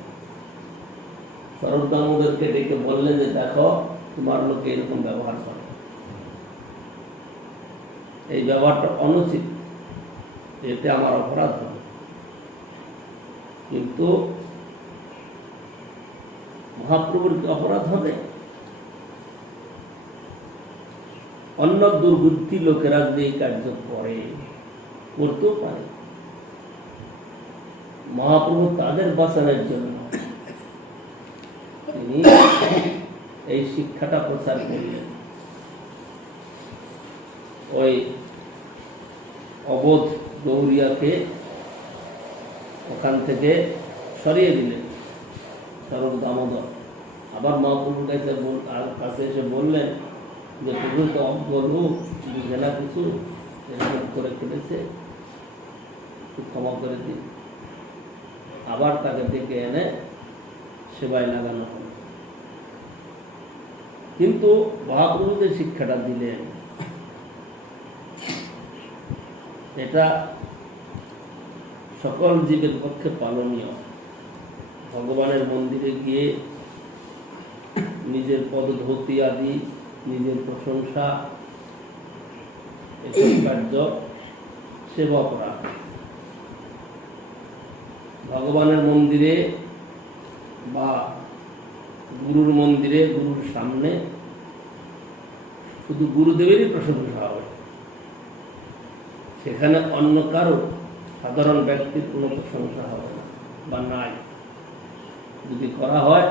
স্বরূপ দামোদরকে ডেকে বললেন যে দেখো, তোমার লোকে এরকম ব্যবহার করে, এই ব্যবহারটা অনুচিত, এতে আমার অপরাধ হবে। কিন্তু মহাপ্রভুর কি অপরাধ হবে? অন্য দুর্বৃত্তি লোকেরা যে এই কার্য করে, করতেও পারে, মহাপ্রভু তাদের বাঁচানোর জন্য তিনি এই শিক্ষাটা প্রচার করলেন। ওই অবোধ গৌরিয়াকে ওখান থেকে সরিয়ে দিলেন স্বরূপ দামোদর। আবার মহাপ্রভুর কাছে এসে বললেন যে প্রভু তো অজ্ঞ, জেলা কিছু এরকম করে ফেলেছে, ক্ষমা করে দিন। আবার তাকে ডেকে এনে সেবায় লাগানো হলো। কিন্তু মহাপ্রভু যে শিক্ষাটা দিলেন, এটা সকল জীবের পক্ষে পালনীয়। ভগবানের মন্দিরে গিয়ে নিজের পদধৌতি আদি, নিজের প্রশংসা, এসব কার্য সেবা অপরাধ। ভগবানের মন্দিরে বা গুরুর মন্দিরে, গুরুর সামনে শুধু গুরুদেবেরই প্রশংসা হবে, সেখানে অন্য কারো সাধারণ ব্যক্তির কোনো প্রশংসা হবে না বা নাই। যদি করা হয়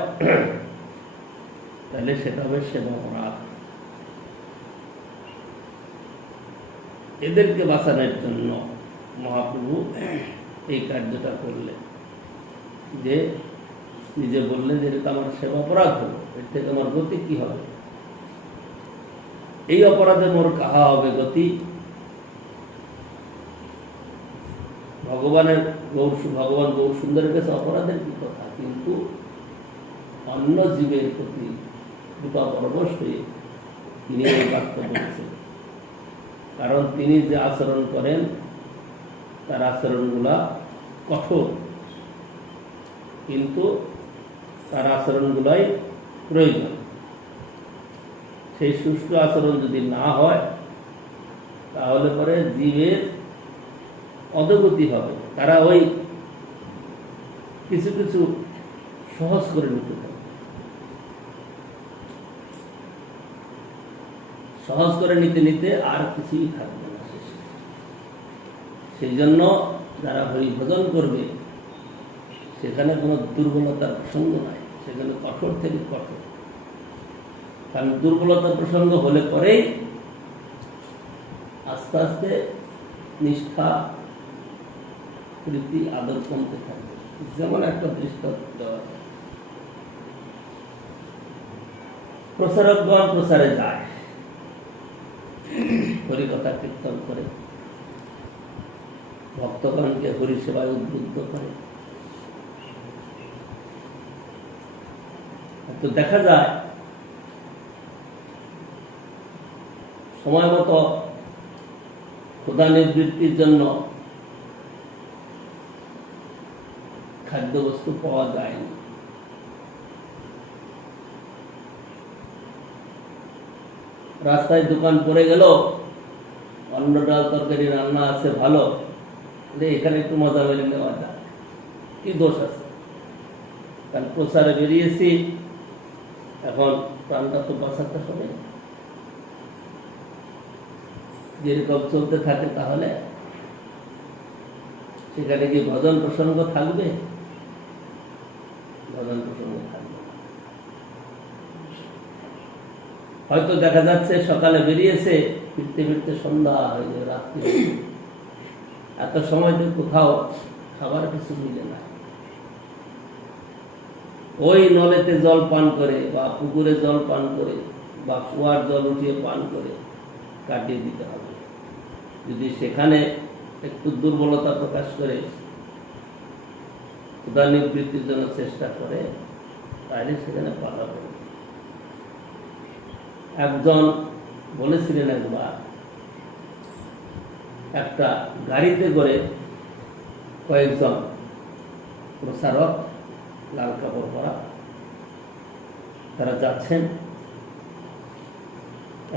তাহলে সেটা হবে সেবা অপরাধ। এদেরকে বাঁচানোর জন্য মহাপ্রভু এই কার্যটা করলেন, যে নিজে বললেন যে এটা আমার সেবা অপরাধ হলো, এর থেকে আমার গতি কি হবে? এই অপরাধে মোর কাহা হবে গতি? ভগবান গৌর সুন্দরের কাছে অপরাধের কি কথা, কিন্তু অন্য জীবের প্রতি কৃপা পরবশ হয়ে তিনি এই বাক্য বলেছেন। কারণ তিনি যে আচরণ করেন তার আচরণগুলা কঠোর, কিন্তু তার আচরণগুলাই প্রয়োজন। সেই সুষ্ঠু আচরণ যদি না হয় তাহলে পরে জীবের অধোগতি হবে। তারা ওই কিছু কিছু সহজ করে নিতে পারে, সহজ করে নিতে নিতে আর কিছুই থাকবে না শেষে। সেই জন্য যারা হরি ভজন করবে সেখানে কোনো দুর্বলতার প্রসঙ্গ নাই, সেখানে কঠোর থেকে কঠোর। কারণ দুর্বলতার প্রসঙ্গ হলে পরেই আস্তে আস্তে নিষ্ঠা, প্রীতি, আদর কমতে থাকবে। যেমন একটা দৃষ্টান্ত দেওয়া যায়, প্রচারকগণ প্রচারে যায়, হরিকথা কীর্তন করে, ভক্তগণকে হরি সেবায় উদ্বুদ্ধ করে। তো দেখা যায় সময় মতো ক্ষুধা নিবৃত্তির জন্য খাদ্যবস্তু পাওয়া যায়নি। রাস্তায় দোকান পড়ে গেল, অন্ন ডাল তরকারি রান্না আছে ভালো, এখানে একটু মজা মেরে নেওয়া যায়, কি দোষ আছে? কারণ প্রচারে বেরিয়েছি, এখন প্রাণটা তো বাঁচাতে হবে। যেরকম চলতে থাকে তাহলে সেখানে কি ভজন প্রসঙ্গ থাকবে? ভজন প্রসঙ্গ থাকবে। হয়তো দেখা যাচ্ছে সকালে বেরিয়েছে, ফিরতে ফিরতে সন্ধ্যা হয়ে যায়, রাত্রি, এত সময় তো কোথাও খাবার কিছু মিলে না। ওই নলেতে জল পান করে বা পুকুরে জল পান করে বা কুয়ার জল উঠিয়ে পান করে কাটিয়ে দিতে হবে। যদি সেখানে একটু দুর্বলতা প্রকাশ করে ক্ষুধা নিবৃত্তির জন্য চেষ্টা করে তাহলে সেখানে বাধা পড়বে। একজন বলেছিলেন একবার, একটা গাড়িতে করে কয়েকজন প্রচারক, লাল কাপড় পরা, তারা যাচ্ছেন।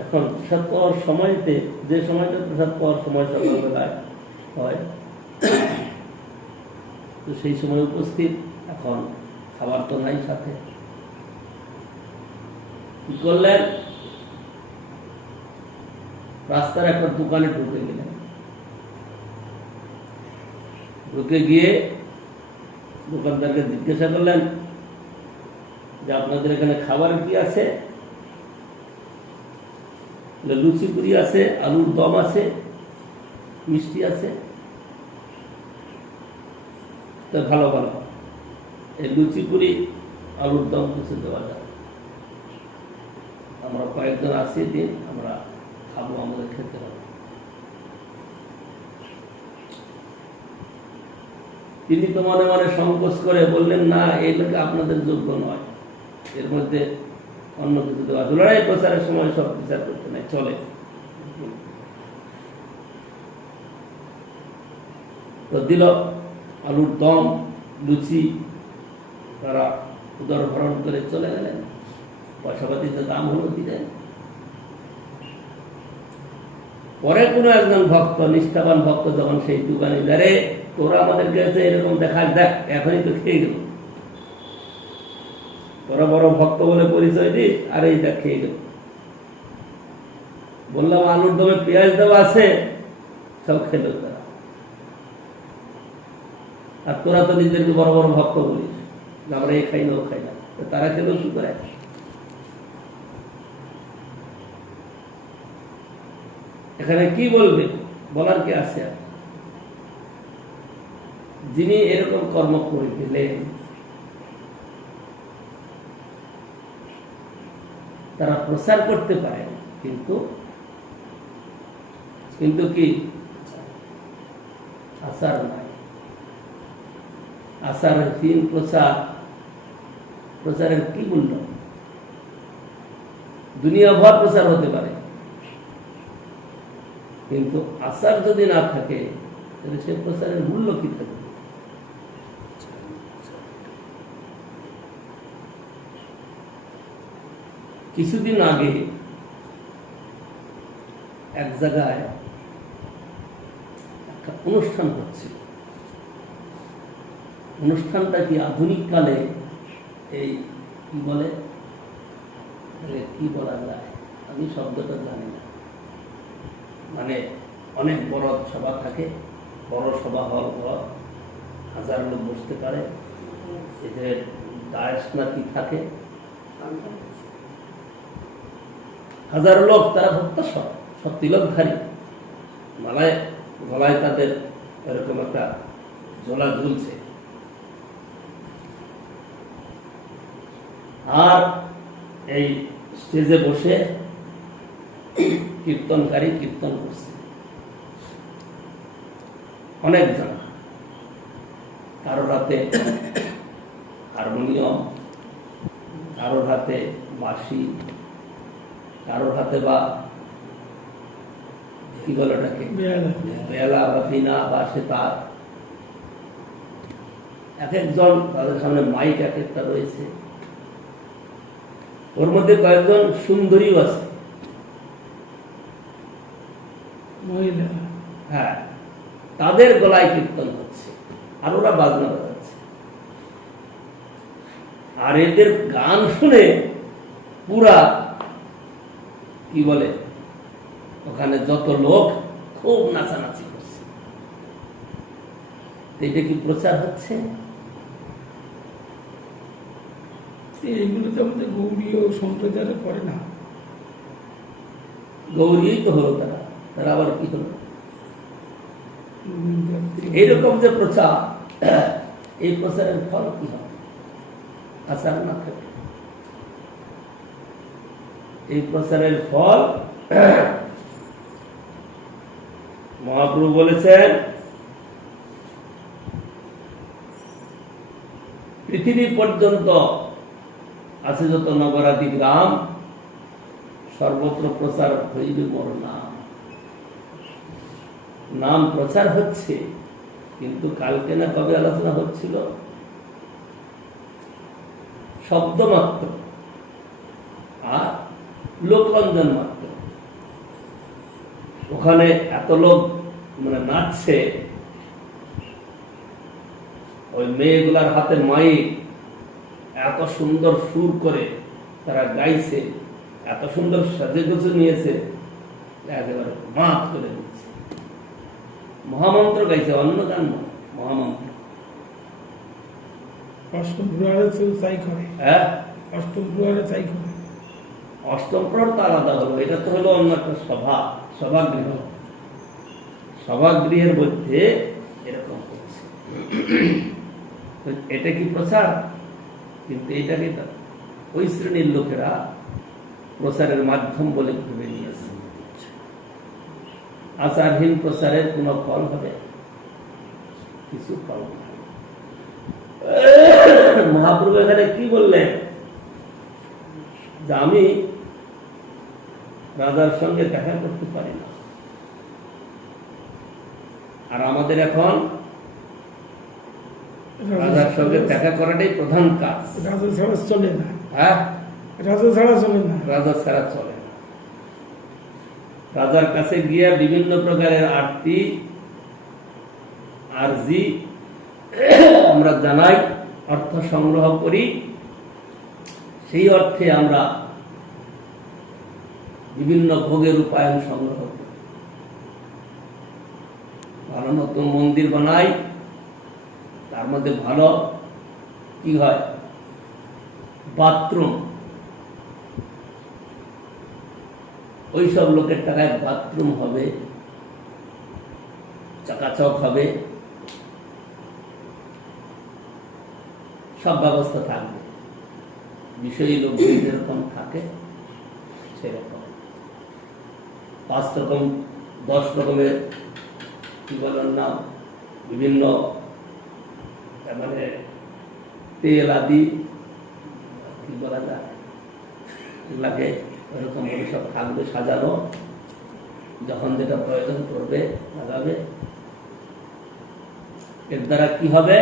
এখন প্রসাদ পাওয়ার সময়তে, যে সময়টা প্রসাদ পাওয়ার সময় সকালবেলায় হয়, তো সেই সময় উপস্থিত, এখন খাবার তো নাই সাথে। কি করলেন? রাস্তার একটা দোকানে ঢুকে গেলেন। ঢুকে গিয়ে দোকানদারকে জিজ্ঞাসা করলেন যে আপনাদের এখানে খাবার কি আছে? লুচি পুরি আছে, আলুর দম আছে, মিষ্টি আছে। তো ভালো ভালো, এই লুচি পুরি আলুর দম কিছু দেওয়া যায়, আমরা কয়েকজন আছি, দিন আমরা খাবো, আমাদের খেতে হবে। তিনি তো মনে মনে সংকোচ করে বললেন, না, এই লোক আপনাদের যোগ্য নয়, এর মধ্যে অন্য কিছু দেওয়া। লড়াই প্রচারের সময় সব বিচার করতে নাই, চলে। তো দিল আলুর দম, লুচি, তারা উদর ভরণ করে চলে গেলেন। পয়সাপাতি যে দাম হলো দিলেন। পরে কোনো একজন ভক্ত, নিষ্ঠাবান ভক্ত যখন সেই দোকানে দাঁড়ে, তোরা আমাদের কাছে এরকম দেখা, দেখ এখনই তো খেয়ে গেল, তোরা বড় ভক্ত বলে পরিচয় দিস, আর এই দেখ খেয়ে গেল। বললাম আলুর দমে পেঁয়াজ দেওয়া আছে, সব খেলো তারা। আর তোরা তো নিজেদেরকে বড় বড় ভক্ত বলিস, আমরা এই খাই না ও খাই না, তো তারা খেলেও কি করে? এখানে কি বলবে, বলার কি আছে? যিনি এরকম কর্ম করে গেলেন তারা প্রচার করতে পারে, কিন্তু কিন্তু কি আচার নাই। আচারহীন প্রচারের কি মূল্য? দুনিয়া ভর প্রচার হতে পারে, কিন্তু আচার যদি না থাকে তাহলে সে প্রচারের মূল্য কি থাকবে? কিছুদিন আগে এক জায়গায় একটা অনুষ্ঠান হচ্ছিল। অনুষ্ঠানটা কি আধুনিক কালে এই কি বলে, কি বলা যায় আমি শব্দটা জানি না, মানে অনেক বড় সভা থাকে, বড় সভা হল ঘর, 1000 লোক বসতে পারে, এদের ডায়াস না কি থাকে, 1000 লোক, তারা ভক্ত সব তিলকধারী, মালায় গলায় তাদের এরকম একটা ঝোলা ঝুলছে, আর এই স্টেজে বসে কীর্তনকারী কীর্তন করছে অনেক জন, কারোর হাতে হারমোনিয়াম, কারোর হাতে বাঁশি, কারোর হাতে বা কি বলে ওটাকে বেলা বা বিনা বা সেতার, এক একজন তাদের সামনে মাইক এক একটা রয়েছে, ওর মধ্যে কয়েকজন সুন্দরীও আছে, হ্যাঁ, তাদের গলায় কীর্তন হচ্ছে আর ওরা বাজনা বাজাচ্ছে, আর এদের গান শুনে পুরা কি বলে ওখানে যত লোক খুব নাচানাচি করছে। এটা কি প্রচার হচ্ছে? এইগুলো তো আমাদের গৌড়ীয় সম্প্রদায় করে না। গৌরী তো হলো তারা, তারা আবার কি হলো? এইরকম যে প্রচার, এই প্রচারের ফল কি হবে? আচার না থাকে। এই প্রচারের ফল মহাপ্রভু বলেছেন, পৃথিবী পর্যন্ত আছে যত নগরাদি গ্রাম, সর্বত্র প্রচার হইবে মোর নাম। নাম প্রচার হচ্ছে, কিন্তু কালকে না কবে আলোচনা হচ্ছিল, শব্দ মাত্র আর লোকরঞ্জন মাত্র। ওখানে এত লোক মানে নাচছে, ওই মেয়েগুলার হাতে মাইক, এত সুন্দর সুর করে তারা গাইছে, এত সুন্দর সাজে গুজে নিয়েছে, একেবারে মাত করে দিচ্ছে। মহামন্ত্র গাইছে, অন্য গান মহামন্ত্র। অষ্টম প্রহরে তো তাই করে। হ্যাঁ, অষ্টম প্রহরে তাই করে। অষ্টম প্রহর তো আলাদা হলো, এটা তো হলো অন্য একটা সভাগৃহ। সভাগৃহের মধ্যে এরকম করছে, এটা কি প্রচার? কিন্তু এটাকে ওই শ্রেণীর লোকেরা প্রচারের মাধ্যম বলে ভেবে নিয়েছে। আচারহীন প্রচারের কোনো ফল হবে? কিছু ফল হবে। মহাপ্রভু এখানে কি বললেন? যে আমি রাজার সঙ্গে দেখা করতে পারি না, আর আমাদের এখন রাজার সঙ্গে দেখা করাটাই প্রধান কাজ। রাজা ছাড়া চলে না। হ্যাঁ, রাজা ছাড়া চলে না। রাজা ছাড়া চলে না। রাজার কাছে গিয়ে বিভিন্ন প্রকারের আরতি আরজি আমরা জানাই, অর্থ সংগ্রহ করি, সেই অর্থে আমরা বিভিন্ন ভোগের উপায়ন সংগ্রহ করি, ভালো নতুন মন্দির বানাই, তার মধ্যে ভালো কি হয় বাথরুম, ওইসব লোকের টাকায় বাথরুম হবে, চকাচক হবে, সব ব্যবস্থা থাকবে। বিষয়ী লোকগুলি যেরকম থাকে সেরকম 5 রকম 10 রকমের কি বলেন না বিভিন্ন মানে তেল আদি কি বলা যায় এগুলাকে এরকম করে সব থাকবে সাজানো, যখন যেটা প্রয়োজন করবে লাগাবে। এর দ্বারা কি হবে?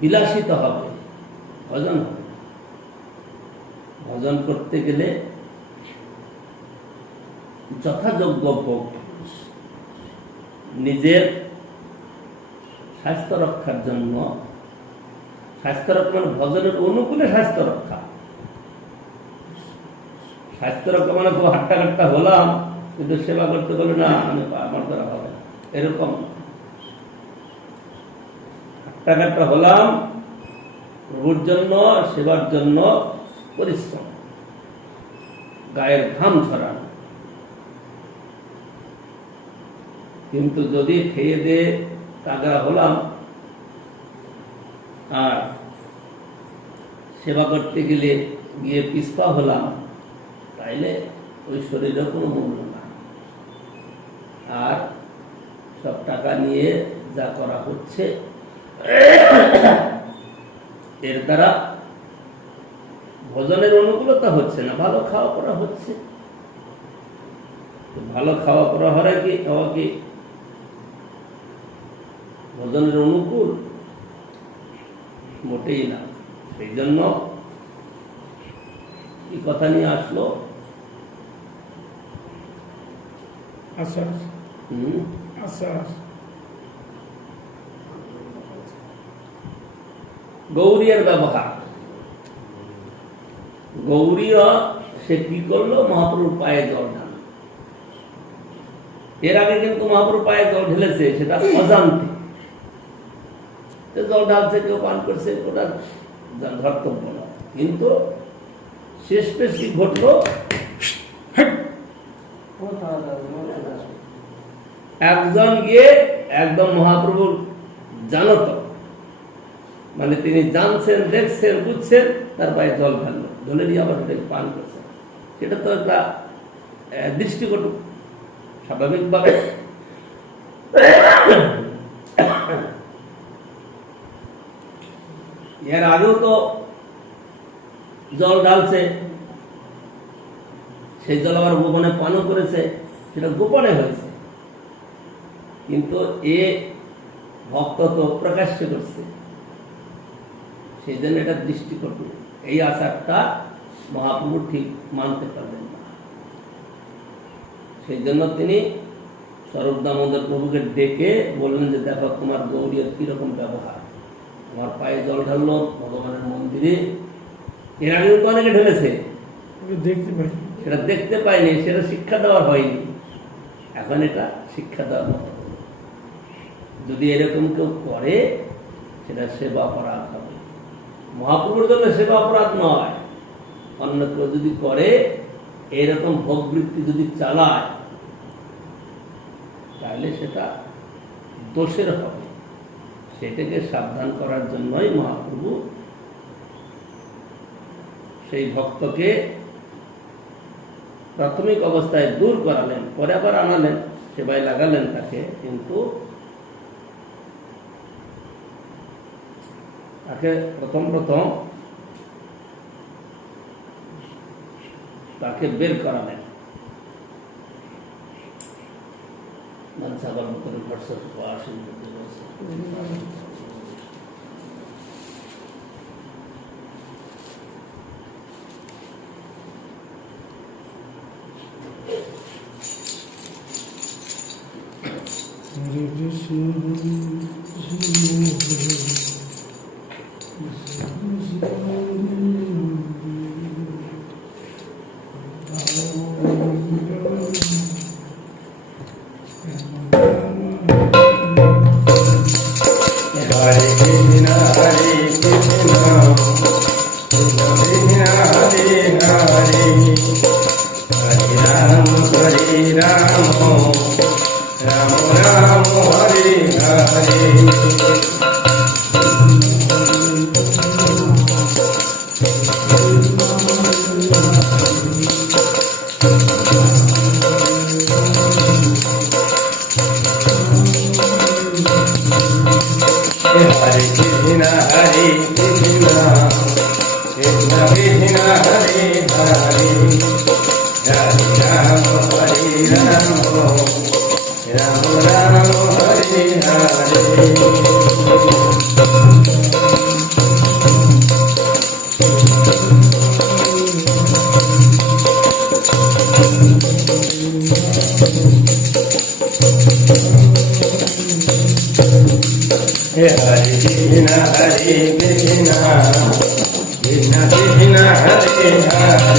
বিলাসিত হবে, ভজন হবে। ভজন করতে গেলে যথাযোগ্য ভোগ, নিজের স্বাস্থ্য রক্ষার জন্য, স্বাস্থ্য রক্ষা মানে ভজনের অনুকূলে স্বাস্থ্য রক্ষা। স্বাস্থ্য রক্ষা মানে খুব হাট্টা হলাম কিন্তু সেবা করতে বলে না আমি আমার দ্বারা হবে না, এরকম হাট্টা হলাম প্রভুর জন্য, সেবার জন্য পরিশ্রম, গায়ের ঘাম ছড়ানো। কিন্তু যদি খেয়ে দিয়ে তাগড়া হলাম আর সেবা করতে গেলে গিয়ে পিছপা হলাম, তাইলে ওই শরীরের কোনো মূল্য না। আর সব টাকা নিয়ে যা করা হচ্ছে এর দ্বারা ভোজনের অনুকূলতা হচ্ছে না, ভালো খাওয়া করা হচ্ছে। ভালো খাওয়া করা হওয়া কি ভোজনের অনুকূল? মোটেই না। সেই জন্য কি কথা নিয়ে আসলো? আচ্ছা আচ্ছা গৌরীর ব্যবহার। গৌরীরা সে কি করলো? মহাপ্রভুর পায়ে জল ঢাল। এর আগে কিন্তু মহাপ্রভুর পায়ে জল ঢেলেছে, সেটা অজান্তে জল ঢালছে, কেউ পান করছে, ওটা ধর্তব্য না। কিন্তু শেষ পেশ কি ঘটলো? একজন গিয়ে একদম মহাপ্রভুর জানত, মানে তিনি জানছেন, দেখছেন, বুঝছেন, তার পায়ে জল ঢাললো, ঢলে দিয়ে আবার সেটাকে পান করছে। সেটা তো একটা দৃষ্টিকটু, স্বাভাবিকভাবে। এর আগেও তো জল ঢালছে, সেই জল আবার গোপনে পানও করেছে, সেটা গোপনে হয়েছে। কিন্তু এ ভক্ত তো প্রকাশ্যে করছে, সেই জন্য এটা দৃষ্টিকটু। এই আচারটা মহাপ্রভু ঠিক মানতে পারলেন না। সেই জন্য তিনি স্বরূপ দামোদর প্রভুকে ডেকে বললেন যে দেখো তোমার গৌরীর কিরকম ব্যবহার, আমার পায়ে জল ঢাললো ভগবানের মন্দিরে। এর আগেও তো অনেকে ঢেলেছে, দেখতে পাই, সেটা দেখতে পাইনি, সেটা শিক্ষা দেওয়ার হয়নি। এখন এটা শিক্ষা দেওয়ার মতো। যদি এরকম কেউ করে সেটা সেবা অপরাধ হবে। মহাপ্রভুর জন্য সেবা অপরাধ নয়, অন্য কেউ যদি করে এরকম ভোগবৃত্তি যদি চালায় তাহলে সেটা দোষের হবে। সেটাকে সাবধান করার জন্যই মহাপ্রভু সেই ভক্তকে প্রাথমিক অবস্থায় দূর করালেন, পরে আবার আনালেন, সেবায় লাগালেন তাকে। কিন্তু তাকে প্রথম তাকে বের করালেন। মনসাগর ভিতরে ঘটছে আসেন হরে Krishna Hare Krishna, Hare Krishna Hare Krishna Krishna Krishna Hare Hare Hare Rama Hare Rama Rama Rama Hare Hare Hare Krishna Hare Krishna Krishna Krishna Hare Hare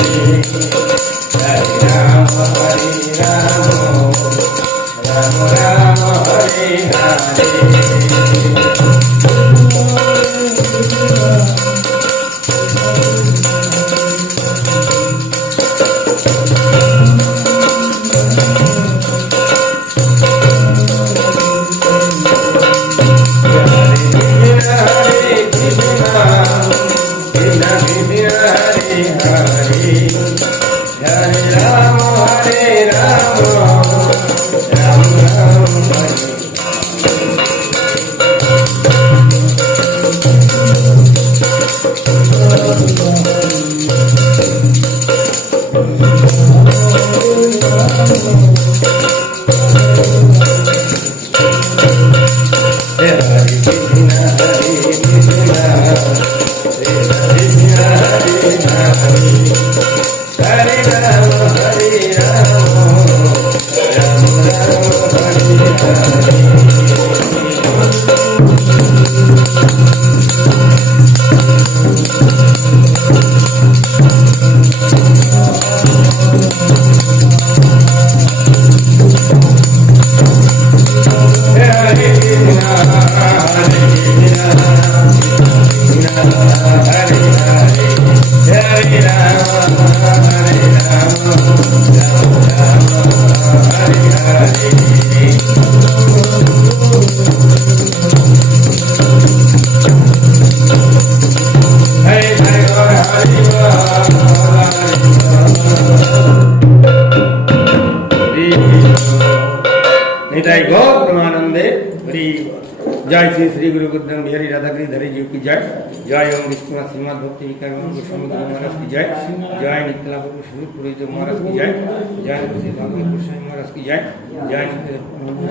Hare Rama Hare Rama Rama Rama Hare Hare Nitai गौर परमानंदे हरि जय श्री श्री गुरु गोविंद बिहारी राधाकृष्ण धरी जी की जय जय ओम विष्णु श्रीमद भक्ति विक्रम गोस्वामी महाराज की जय जय नित्यानंद प्रभु श्री पुरोहित महाराज की जय जय श्री भागवत गोस्वामी महाराज की जय जय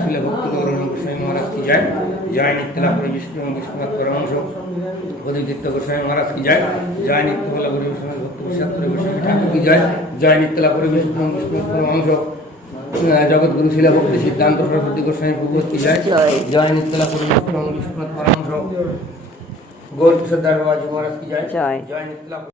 श्री भक्ति गौरव गोस्वामी महाराज की जय जय नित्यानंद प्रभु विष्णु विष्णु परमहंस बोधिचित्त गोस्वामी महाराज की जय जय नित्यानंद गुरु विष्णु भक्ति विशास्त्र गोस्वामी ठाकुर की जय जय नित्यानंद प्रभु विष्णु विष्णु परमहंस जगत गुरु शिला भक्ति सिद्धांत सरस्वती गोस्वामी भगवत की जय जय नित्यानंद प्रभु विष्णु विष्णु परमहंस गौर किशोर दास बाबा जी महाराज की जय जय नित्यानंद